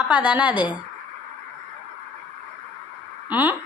பாப்பா தானே அது? ம்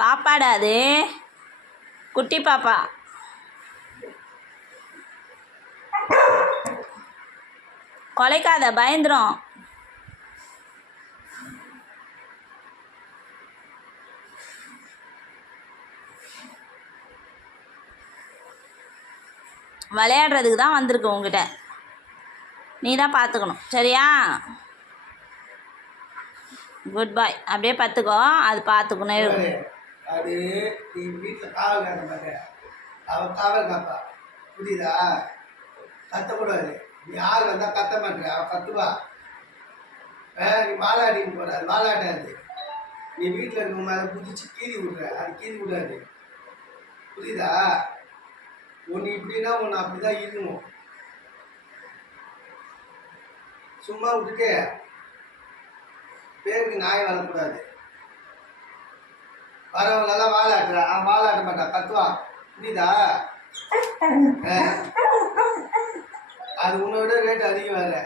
பாப்பாடா அது, குட்டி பாப்பா. கொலைக்காத, பயந்துரும். விளையாடுறதுக்கு தான் வந்திருக்கு உங்ககிட்ட. நீ தான் பார்த்துக்கணும், சரியா? குட் பாய். அப்படியே பார்த்துக்கோ, அது பார்த்துக்கணும் இருக்கும். அது நீ வீட்டில் காவல் காக்க மாட்டேன், அவன் காவல் காப்பா, புரியுதா? கத்தக்கூடாது. நீ ஆள் வந்தால் கத்த மாட்டேன், அவன் கத்துவா. நீ வாலாடின்னு போற, அது வாலாடாது. நீ வீட்டில் இருக்க மேலே குதிச்சு கீறி விடுற, அது கீறி விடாது, புரியுதா? ஒன்று இப்படின்னா ஒன்று அப்படிதான் இருக்கணும். சும்மா விட்டுட்டு பேருக்கு நாய் வரக்கூடாது. வரவங்களெல்லாம் வாலாட்டுற, அவன் வாலாட்ட மாட்டான், கத்துவா, புரியுதா? அது உன்னோட ரேட் அதிகம் வேற.